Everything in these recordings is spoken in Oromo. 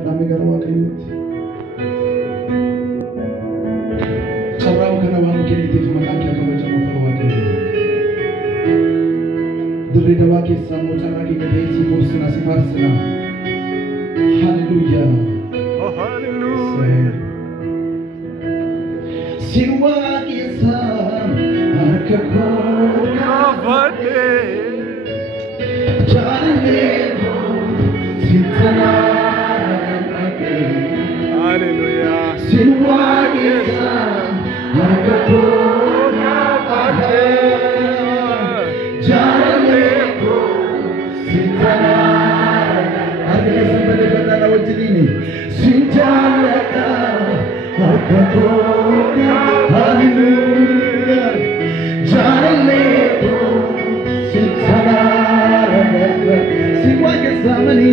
በጣም ይገርማል። ጨራው ከነባሙ ከሊቲፍ መካከል ከበጀው ፈርዋደ ድሬዳዋ ከሰሙ ጨራቂ ከደሲ ፎስና ሲፋርስና ሃሌሉያ ሃሌሉያ ሲዋቂሳ አርከኮ ካባዴ ጃንሌቦ ሲተና ሃሌሉያ ሲዋቂሳ አርከኮ ካባዴ ጃንሌቦ ሲተና አርከኮ በለበና ወጅሊኒ ሲጃለካ አርከኮ Hallelujah, Janaleto, Sitana, Siwagasamani,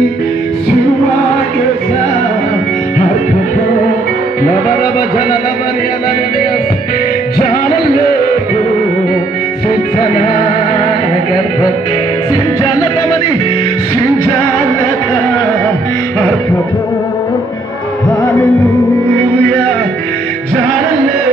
Siwagasa, Harkako, Labaraba Janalabaria, Janaleto, Sitana, Sinjalakamani, Sinjalaka, Harkako, Hallelujah, Janaleto.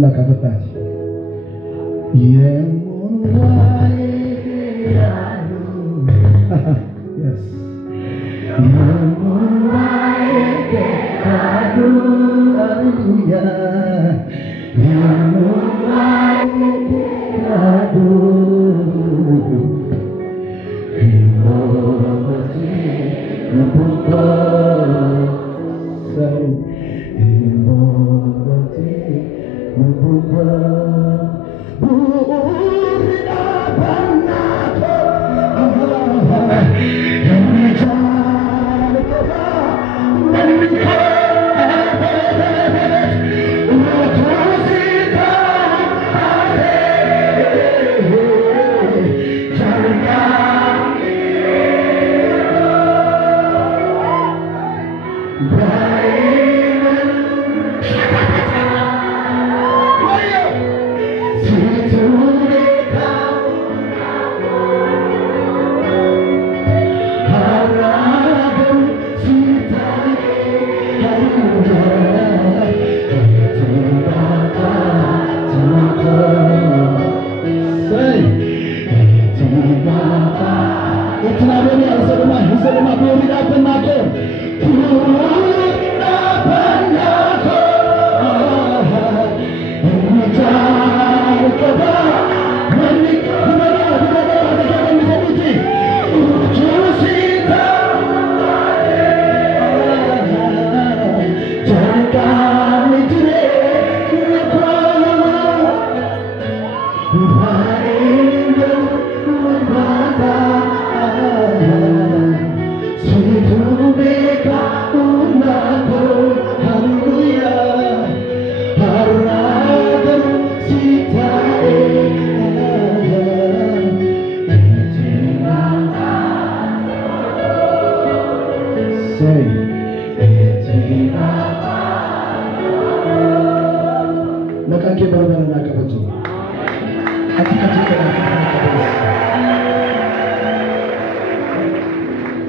la kafatati. Yes.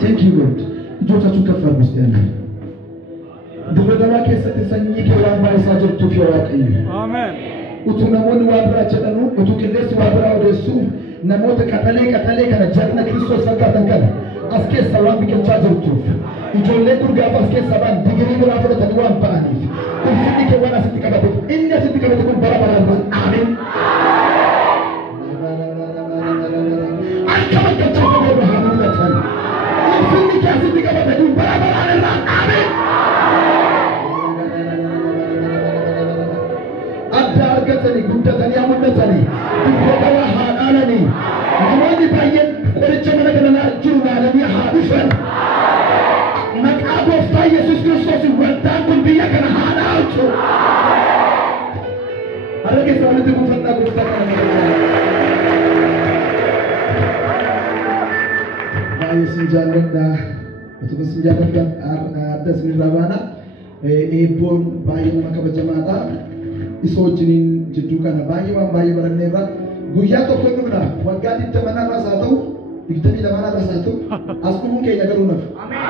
Thank you, Lord. Ijotaችሁ ከፍ አድርጉ እስቲ ያለ ድረዳዋ ከሰተ ሰኚ ከራባ ይሳጀት ቱፊያ ዋቀይ አሜን utu namoonni waa biraa jedhanu utu qilleensi waa biraa odeessu namoota qatalee kana jaalala Kiristoos fakkaatan kana as keessa waan biqilchaa jirtuuf ijoollee durgaaf as keessa waan digirii biraa fudhatanii waan ba'aniif ulfinni kee waan asitti qabate inni asitti qabate kun bara baraan ameen akka makkachaa fi Abrahaam mul'atan ulfinni kee asitti qabate kun bara baraan ameen argatani guddatani amudatani dubbatawa haadhalani namoonni baay'een qoricha mana kana jiru laalanii haa dhufan maqaa gooftaa Yesuus Kiristoos waldaan kun biyya kana haa dhaalchu arge isaanitti buufannaa gooftaa kana baay'ee sin jaalladha utuma sin jaalladha adda sinirraa baana eebboon baay'ee nama kabajamaadha isojinin jiddu kana baay'ee baranneerra guyyaa tokko dhumna waggaa 20 irraa saa ta'u 22 irraa saa ta'u as dhumuun keenya garuu nafu. Ameen.